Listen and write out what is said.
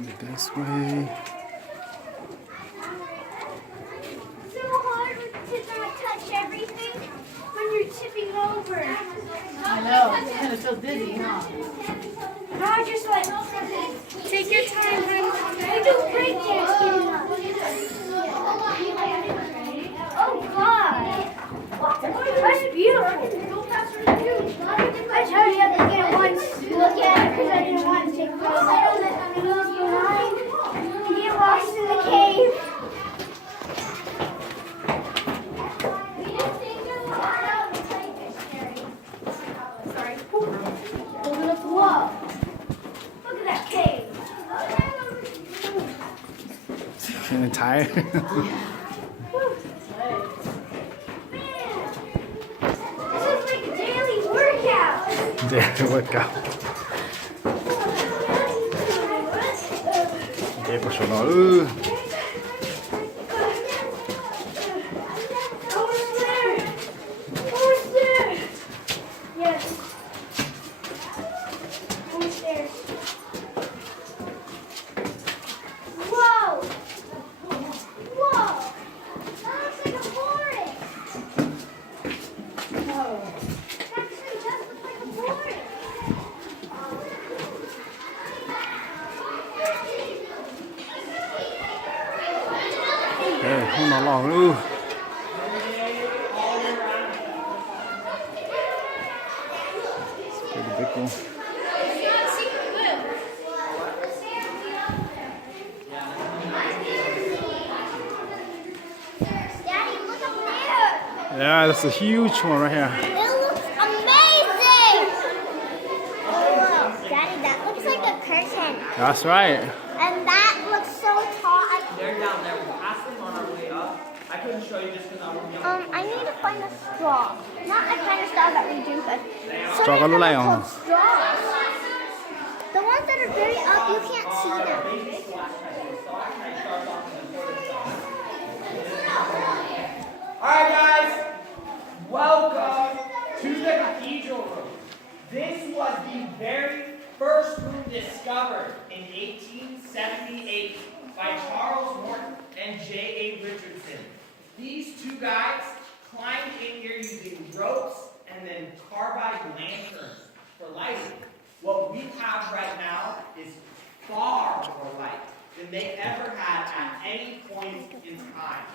This way. It's so hard to not touch everything when you're tipping over. I know, it's kind of so dizzy, huh? Now I just like, take your time, honey. We do breakdance getting up. Oh God. That's beautiful. I tried to get it once. Look at it because I didn't want to take photos. Get lost in the cave. Whoa. Look at that cave. Feeling tired. Man. This is like a daily workout. Daily workout. 结果说到 Almost there. Almost there. Yes. Almost there. Whoa. Whoa. That looks like a forest. Actually, it does look like a forest. Hey, không nó lỏng luôn. Pretty big one. Daddy, look up there. Yeah, that's a huge one right here. It looks amazing. Oh, Daddy, that looks like a curtain. That's right. And that looks so tall. They're down there. We'll pass them on our way up. I couldn't show you just because I won't be able to. I need to find a straw. Not the kind of straw that we drink, but some Straw of them ka are lulay, called straws. The ones that are very up, you can't see them. Alright, guys. Welcome to the cathedral room. This was the very first room discovered in 1878 by Charles Morton and J.A. Richardson. These two guys climbed in here using ropes and then carbide lanterns for lighting. What we have right now is far more light than they ever had at any point in time.